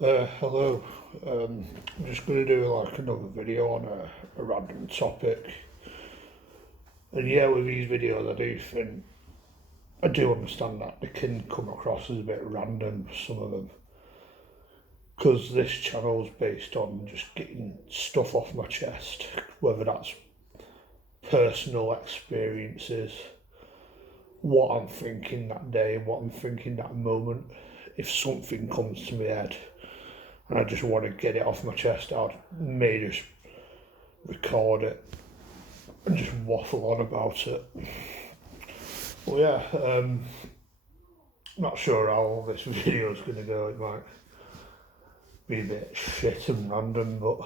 Hello. I'm just going to do like another video on a random topic. And yeah, with these videos, I do understand that they can come across as a bit random, some of them. Because this channel is based on just getting stuff off my chest, whether that's personal experiences, what I'm thinking that day, what I'm thinking that moment. If something comes to my head, and I just want to get it off my chest, I may just record it and just waffle on about it. Well, yeah, not sure how this video is going to go. It might be a bit shit and random, but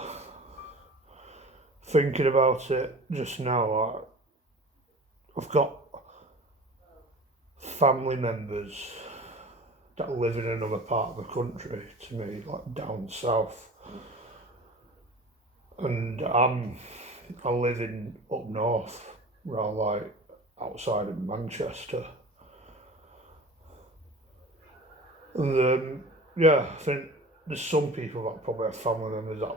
thinking about it just now, I've got family members that live in another part of the country to me, like down south, and I live in up north, around like outside of Manchester. And yeah, I think there's some people that probably have family members that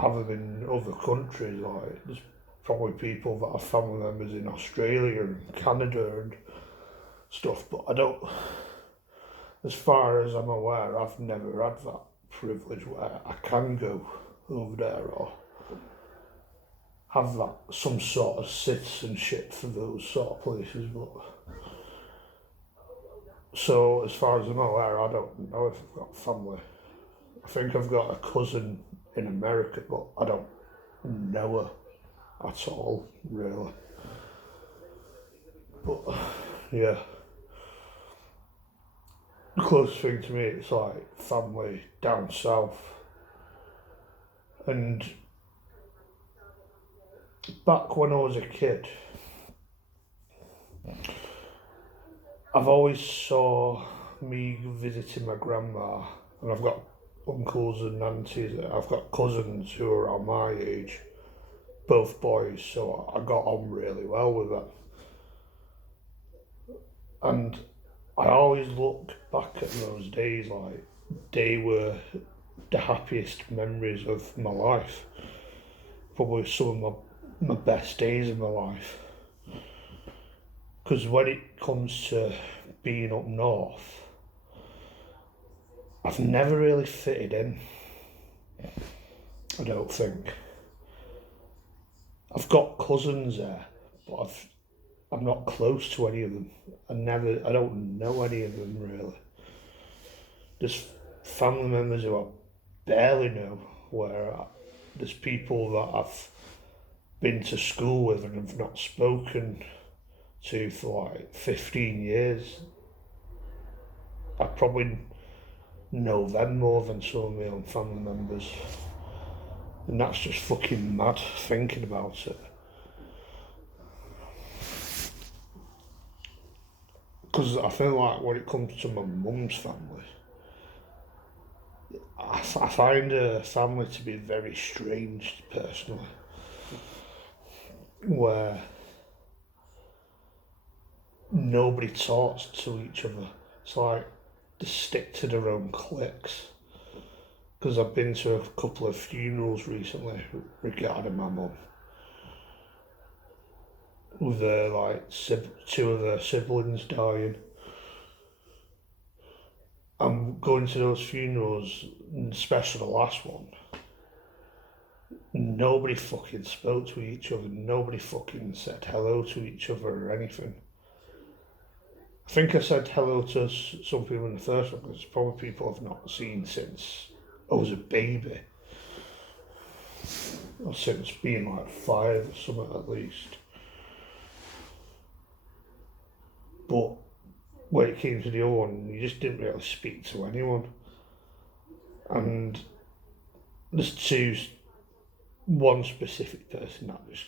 have them in other countries. Like there's probably people that have family members in Australia and Canada and stuff. But I don't, as far as I'm aware, I've never had that privilege where I can go over there or have that some sort of citizenship for those sort of places. But so as far as I'm aware, I don't know if I've got family. I think I've got a cousin in America, but I don't know her at all, really. But yeah, the closest thing to me, it's like family down south. And back when I was a kid, I've always saw me visiting my grandma, and I've got uncles and aunties. I've got cousins who are around my age, both boys, so I got on really well with them. And I always look back at those days like they were the happiest memories of my life. Probably some of my best days of my life. Because when it comes to being up north, I've never really fitted in. I don't think. I've got cousins there, but I'm not close to any of them. I don't know any of them really. There's family members who I barely know, there's people that I've been to school with and have not spoken to for like 15 years. I probably know them more than some of my own family members. And that's just fucking mad thinking about it. Because I feel like when it comes to my mum's family, I find her family to be very strange personally. Where nobody talks to each other. It's like they stick to their own cliques. Because I've been to a couple of funerals recently regarding my mum, with two of their siblings dying. I'm going to those funerals, especially the last one. Nobody fucking spoke to each other. Nobody fucking said hello to each other or anything. I think I said hello to some people in the first one, because it's probably people I've not seen since I was a baby. Or since being like 5 or something at least. But when it came to the other one, you just didn't really speak to anyone. And there's one specific person that just,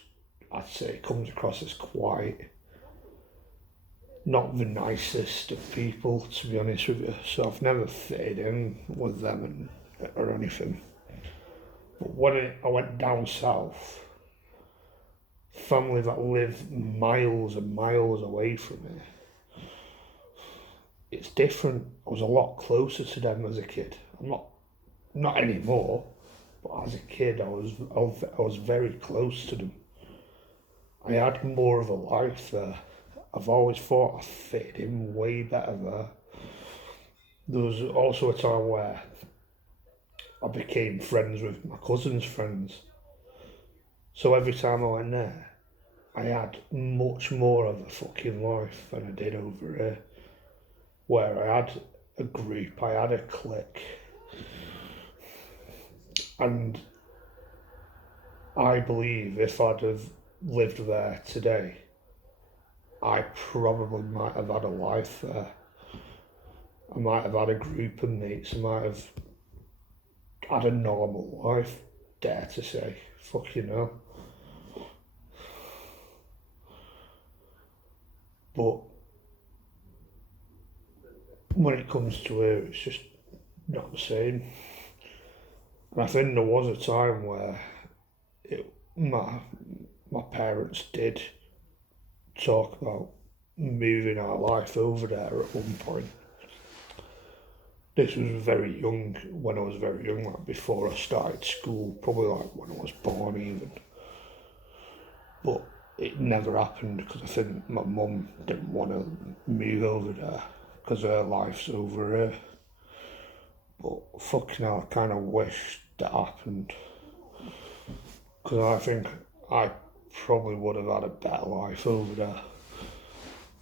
I'd say, comes across as quite not the nicest of people, to be honest with you. So I've never fitted in with them or anything. But when I went down south, family that live miles and miles away from me, it's different. I was a lot closer to them as a kid. I'm not anymore, but as a kid, I was very close to them. I had more of a life there. I've always thought I fitted in way better there. There was also a time where I became friends with my cousin's friends. So every time I went there, I had much more of a fucking life than I did over here, where I had a group, I had a clique, and I believe if I'd have lived there today, I probably might have had a life there. I might have had a group of mates, I might have had a normal life, dare to say. Fucking hell. But when it comes to it, it's just not the same. And I think there was a time where my parents did talk about moving our life over there at one point. This was very young, when I was very young, like before I started school, probably like when I was born even. But it never happened because I think my mum didn't want to move over there because her life's over here. But fucking hell, I kind of wish that happened, because I think I probably would have had a better life over there.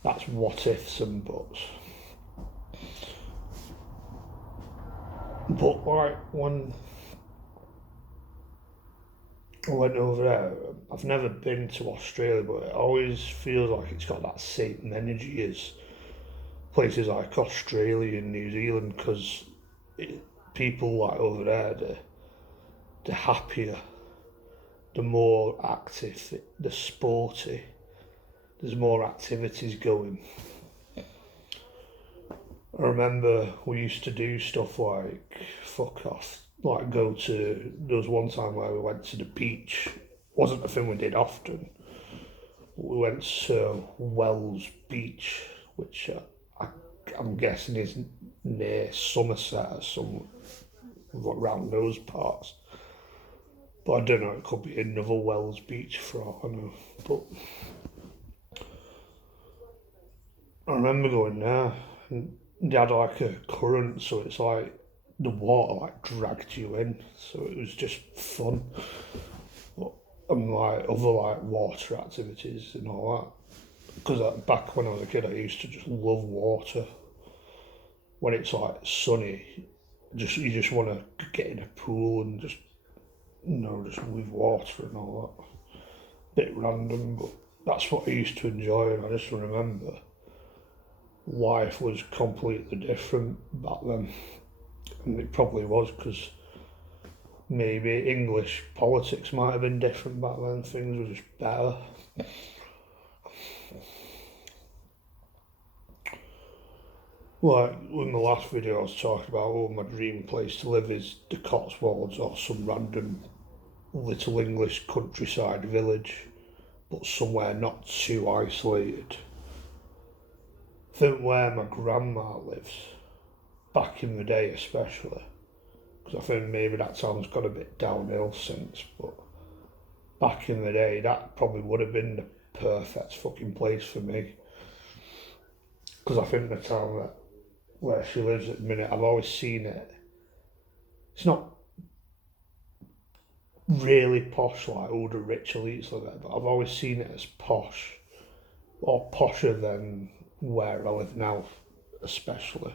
That's what ifs and buts. But like when I went over there, I've never been to Australia, but it always feels like it's got that same energy as places like Australia and New Zealand, because people like over there, they're happier, they're more active, they're sporty, there's more activities going. I remember we used to do stuff like fuck off, like go to, there was one time where we went to the beach. Wasn't a thing we did often. We went to Wells Beach, which I'm guessing is near Somerset or some around those parts. But I don't know, it could be another Wells Beach for all I know. But I remember going there, and they had like a current, so it's like the water like dragged you in, so it was just fun. And like other like water activities and all that. Because back when I was a kid, I used to just love water. When it's like sunny, you just want to get in a pool and just just with water and all that. Bit random, but that's what I used to enjoy, and I just remember life was completely different back then. And it probably was because maybe English politics might have been different back then, things were just better. Like in the last video I was talking about, my dream place to live is the Cotswolds or some random little English countryside village, but somewhere not too isolated. I think where my grandma lives, back in the day especially, because I think maybe that town's got a bit downhill since, but back in the day that probably would have been the perfect fucking place for me. Because I think the town where she lives at the minute, I've always seen it. It's not really posh like all the rich elites like that, but I've always seen it as posh, or posher than where I live now, especially.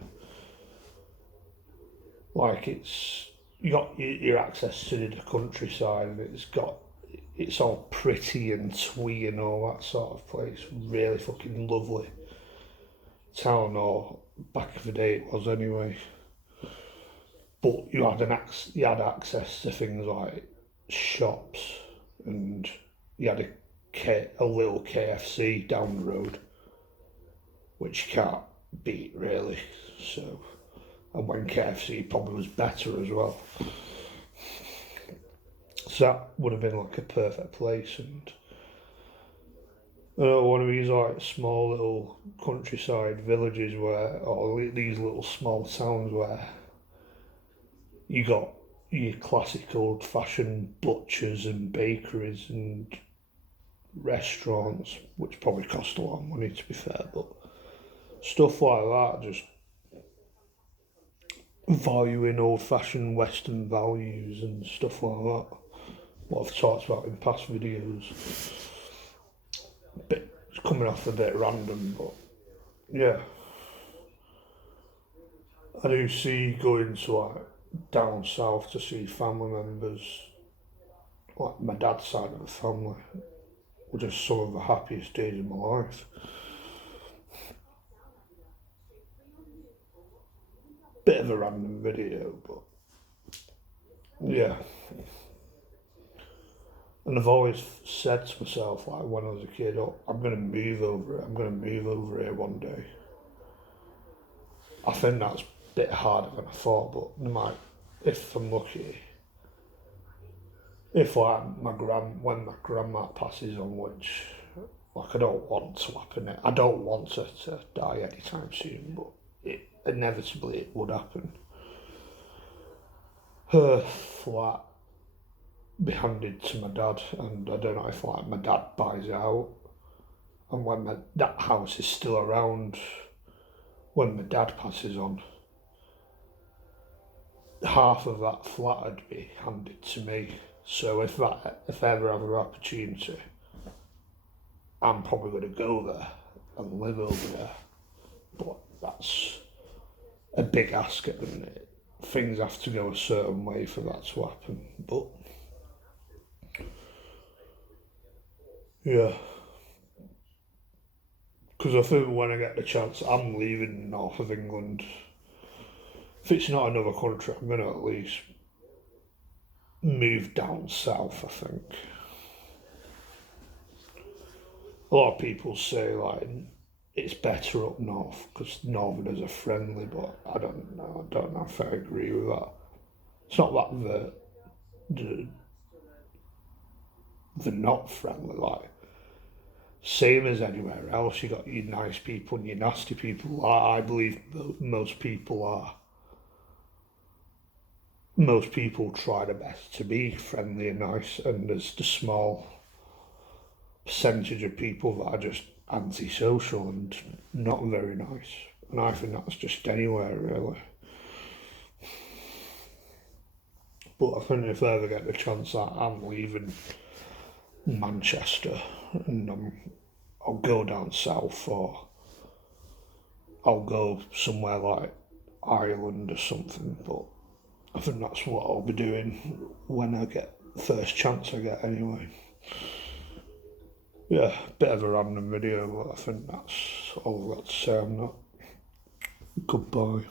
Like you got your access to the countryside, and it's all pretty and twee and all that sort of place. Really fucking lovely town, or back in the day it was anyway. But you had access to things like shops, and you had a little KFC down the road, which you can't beat really. So, and when KFC probably was better as well. So that would have been like a perfect place, and One of these like small little countryside villages where, or these little small towns where you got your classic old fashioned butchers and bakeries and restaurants, which probably cost a lot of money to be fair, but stuff like that, just valuing old fashioned Western values and stuff like that. What I've talked about in past videos. It's coming off a bit random, but yeah. I do see going to like down south to see family members, like my dad's side of the family, were just some of the happiest days of my life. Bit of a random video, but yeah. And I've always said to myself, like when I was a kid, oh, I'm gonna move over it. I'm gonna move over here one day. I think that's a bit harder than I thought, but if I'm lucky, if like when my grandma passes on, which like I don't want to happen, I don't want her to die anytime soon, but inevitably it would happen. Her flat be handed to my dad, and I don't know if like my dad buys it out, and when that house is still around when my dad passes on, half of that flat would be handed to me. So if I ever have an opportunity, I'm probably going to go there and live over there. But that's a big ask at the minute. Things have to go a certain way for that to happen. But yeah, because I think when I get the chance, I'm leaving the north of England. If it's not another country, I'm going to at least move down south, I think. A lot of people say like it's better up north because northerners are friendly, but I don't know. I don't know if I agree with that. It's not that the they're not friendly. Like same as anywhere else, you got your nice people and your nasty people. I believe most people are. Most people try their best to be friendly and nice, and there's the small percentage of people that are just antisocial and not very nice. And I think that's just anywhere really. But I think if I ever get the chance, I'm leaving Manchester and I'll go down south, or I'll go somewhere like Ireland or something. But I think that's what I'll be doing when I get the first chance I get anyway. Yeah, bit of a random video, but I think that's all I've got to say on that. Goodbye.